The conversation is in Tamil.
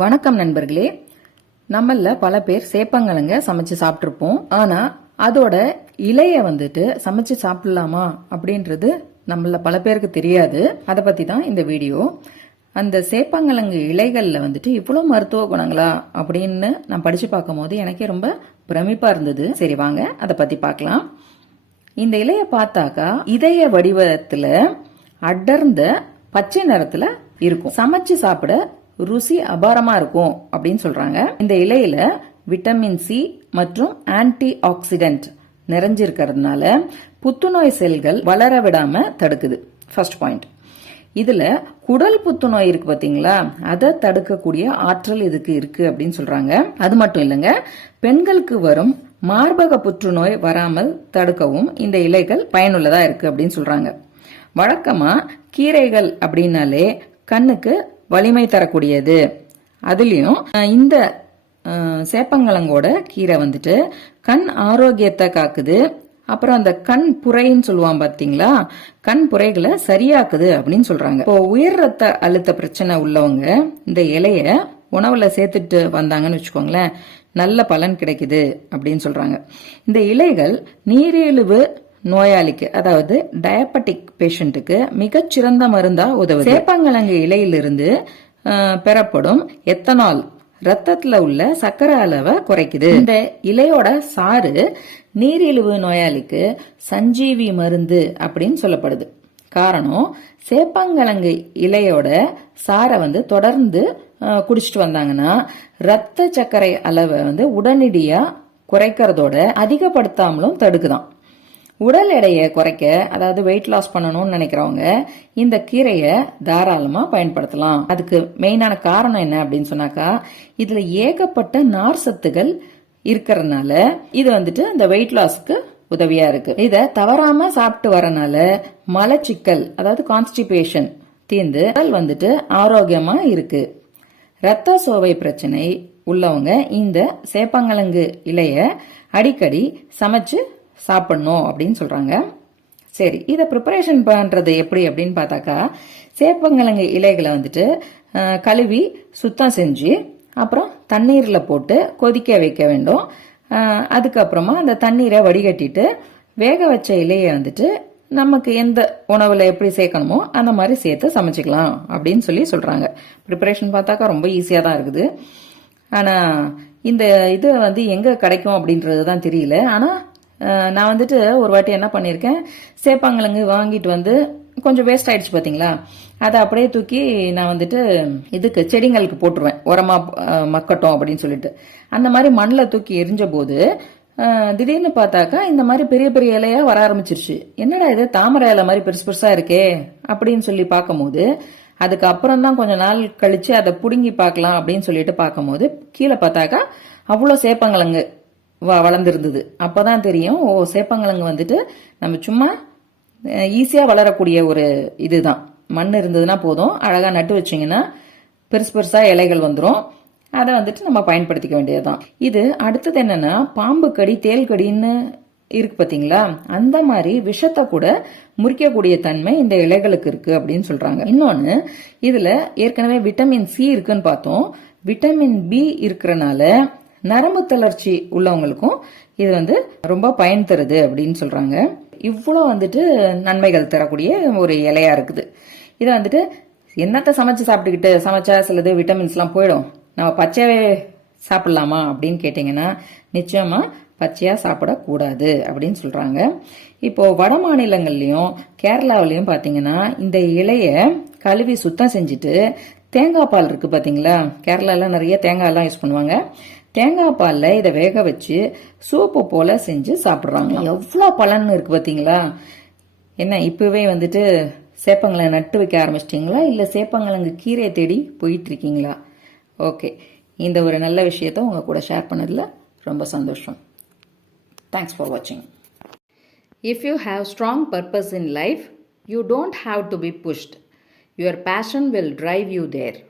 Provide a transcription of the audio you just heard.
வணக்கம் நண்பர்களே. நம்மள பல பேர் சேப்பங்கிழங்க சமைச்சு சாப்பிட்ருப்போம் ஆனா அதோட இலைய வந்துட்டு சமைச்சு சாப்பிடலாமா அப்படின்றது நம்மள பல பேருக்கு தெரியாது. அதை பத்தி தான் இந்த வீடியோ. அந்த சேப்பங்கிழங்கு இலைகளில் வந்துட்டு இவ்வளவு மருத்துவ குணங்களா அப்படின்னு நான் படிச்சு பார்க்கும்போது எனக்கே ரொம்ப பிரமிப்பா இருந்தது. சரி வாங்க அதை பத்தி பார்க்கலாம் இந்த இலைய பார்த்தாக்கா இதய வடிவத்துல அடர்ந்த பச்சை நிறத்துல இருக்கும். சமைச்சு சாப்பிட ருசி அபாரமா இருக்கும் அப்படின்னு சொல்றாங்க. இந்த இலையில விட்டமின் சி மற்றும் ஆன்டி ஆக்சிடென்ட் நிறைஞ்சிருக்கிறதுனால புத்துநோய் செல்கள் வளர விடாம தடுக்குது. ஃபர்ஸ்ட் பாயிண்ட் இதுல குடல் புத்துநோய் இருக்கு பாத்தீங்களா? அதை தடுக்கக்கூடிய ஆற்றல் இதுக்கு இருக்கு அப்படின்னு சொல்றாங்க. அது மட்டும் இல்லைங்க பெண்களுக்கு வரும் மார்பக புற்றுநோய் வராமல் தடுக்கவும் இந்த இலைகள் பயனுள்ளதா இருக்கு அப்படின்னு சொல்றாங்க. வழக்கமா கீரைகள் அப்படின்னாலே கண்ணுக்கு வலிமை தரக்கூடியது. அதுலேயும் இந்த சேப்பங்கிழங்கோட கீரை வந்துட்டு கண் ஆரோக்கியத்தை காக்குது. அப்புறம் அந்த கண் புரைன்னு சொல்லுவான் பாத்தீங்களா? கண் புரைகளை சரியாக்குது அப்படின்னு சொல்றாங்க. இப்போ உயர் ரத்த அழுத்த பிரச்சனை உள்ளவங்க இந்த இலைய உணவுல சேர்த்துட்டு வந்தாங்கன்னு வச்சுக்கோங்களேன் நல்ல பலன் கிடைக்குது அப்படின்னு சொல்றாங்க. இந்த இலைகள் நீரிழிவு நோயாளிக்கு அதாவது டயபெட்டிக் பேஷண்ட்டுக்கு மிகச்சிறந்த மருந்தா உதவுது. சேப்பங்கிழங்கு இலையிலிருந்து பெறப்படும் எத்தனால் ரத்தத்துல உள்ள சர்க்கரை அளவை குறைக்குது. இந்த இலையோட சாறு நீரிழிவு நோயாளிக்கு சஞ்சீவி மருந்து அப்படின்னு சொல்லப்படுது. காரணம் சேப்பங்கிழங்கு இலையோட சாரை வந்து தொடர்ந்து குடிச்சிட்டு வந்தாங்கன்னா ரத்த சர்க்கரை அளவை வந்து உடனடியா குறைக்கிறதோட அதிகப்படுத்தாமலும் தடுக்குதான். உடல் எடையை குறைக்க அதாவது வெயிட் லாஸ் பண்ணணும்னு நினைக்கிறவங்க இந்த கீரையை தாராளமாக பயன்படுத்தலாம். அதுக்கு மெயினான காரணம் என்ன அப்படின்னு சொன்னாக்கா இதில் ஏகப்பட்ட நார் சத்துகள் இருக்கிறதுனால இது வந்துட்டு இந்த வெயிட் லாஸ்க்கு உதவியா இருக்கு. இதை தவறாம சாப்பிட்டு வரனால மலச்சிக்கல் அதாவது கான்ஸ்டிபேஷன் தீர்ந்து உடல் வந்துட்டு ஆரோக்கியமா இருக்கு. ரத்த சோவை பிரச்சனை உள்ளவங்க இந்த சேப்பங்கிழங்கு இலைய அடிக்கடி சமைச்சு சாப்பிடணும் அப்படின்னு சொல்கிறாங்க சரி இதை ப்ரிப்பரேஷன் பண்ணுறது எப்படி அப்படின்னு பார்த்தாக்கா சேப்பங்கிழங்கு இலைகளை வந்துட்டு கழுவி சுத்தம் செஞ்சு அப்புறம் தண்ணீரில் போட்டு கொதிக்க வைக்க வேண்டும். அதுக்கப்புறமா அந்த தண்ணீரை வடிகட்டிட்டு வேக வச்ச இலையை வந்துட்டு நமக்கு எந்த உணவில் எப்படி சேர்க்கணுமோ அந்த மாதிரி சேர்த்து சமைச்சிக்கலாம் அப்படின்னு சொல்லி சொல்கிறாங்க ப்ரிப்பரேஷன் பார்த்தாக்கா ரொம்ப ஈஸியாக தான் இருக்குது. ஆனால் இந்த இது வந்து எங்கே கிடைக்கும் அப்படின்றது தான் தெரியல. ஆனால் நான் வந்துட்டு ஒரு வாட்டி என்ன பண்ணியிருக்கேன் சேப்பாங்கிழங்கு வாங்கிட்டு வந்து கொஞ்சம் வேஸ்ட் ஆயிடுச்சு பார்த்தீங்களா அதை அப்படியே தூக்கி நான் வந்துட்டு இதுக்கு செடிங்களுக்கு போட்டுருவேன். உரமா மக்கட்டும் அப்படின்னு சொல்லிட்டு. அந்த மாதிரி மண்ணில் தூக்கி எரிஞ்ச போது திடீர்னு பார்த்தாக்கா இந்த மாதிரி பெரிய பெரிய இலையா வர ஆரம்பிச்சிருச்சு. என்னடா இது தாமரை இலை மாதிரி பெருசு பெருசா இருக்கே அப்படின்னு சொல்லி பார்க்கும்போது அதுக்கப்புறம் தான் கொஞ்ச நாள் கழிச்சு அதை பிடுங்கி பார்க்கலாம் அப்படின்னு சொல்லிட்டு பார்க்கும்போது கீழே பார்த்தாக்கா அவ்வளோ சேப்பங்கிழங்கு வ- அப்போ தான் தெரியும் ஓ சேப்பங்கிழங்கு வந்துட்டு நம்ம சும்மா ஈஸியாக வளரக்கூடிய ஒரு இதுதான். மண் இருந்ததுன்னா போதும். அழகாக நட்டு வச்சிங்கன்னா பெருசு பெருசாக இலைகள் வந்துடும் அதை வந்துட்டு நம்ம பயன்படுத்திக்க வேண்டியது தான் இது அடுத்தது என்னென்னா பாம்பு கடி தேல் கடின்னு இருக்கு பார்த்தீங்களா அந்த மாதிரி விஷத்தை கூட முறிக்கக்கூடிய தன்மை இந்த இலைகளுக்கு இருக்கு அப்படின்னு சொல்றாங்க. இன்னொன்று இதுல ஏற்கனவே விட்டமின் சி இருக்குன்னு பார்த்தோம். விட்டமின் பி இருக்கிறனால நரம்பு தளர்ச்சி உள்ளவங்களுக்கும் இது வந்து ரொம்ப பயன் தருது அப்படின்னு சொல்றாங்க. இவ்வளோ வந்துட்டு நன்மைகள் தரக்கூடிய ஒரு இலையா இருக்குது. இதை வந்துட்டு என்னத்தை சமைச்சு சாப்பிட்டுக்கிட்டு சமைச்சா சிலது விட்டமின்ஸ்லாம் போயிடும். நம்ம பச்சையாவே சாப்பிடலாமா அப்படின்னு கேட்டிங்கன்னா நிச்சயமாக பச்சையாக சாப்பிடக்கூடாது அப்படின்னு சொல்கிறாங்க இப்போது வட மாநிலங்கள்லேயும் கேரளாவிலையும் பார்த்தீங்கன்னா இந்த இலையை கழுவி சுத்தம் செஞ்சுட்டு தேங்காய் பால் இருக்குது பார்த்தீங்களா கேரளாலாம் நிறைய தேங்காயெல்லாம் யூஸ் பண்ணுவாங்க. தேங்காய் பாலில் இதை வேக வச்சு சூப்பு போல் செஞ்சு சாப்பிட்றாங்களா எவ்வளோ பலன் இருக்குது பார்த்தீங்களா என்ன இப்போவே வந்துட்டு சேப்பங்களை நட்டு வைக்க ஆரம்பிச்சிட்டிங்களா? இல்லை சேப்பங்கிழங்கு கீரையை தேடி போயிட்டு இருக்கீங்களா? ஓகே. இந்த ஒரு நல்ல விஷயத்த உங்கள் கூட ஷேர் பண்ணதில் ரொம்ப சந்தோஷம். தேங்க்ஸ் ஃபார் வாட்சிங் if you have strong purpose in life you don't have to be pushed Your passion will drive you there.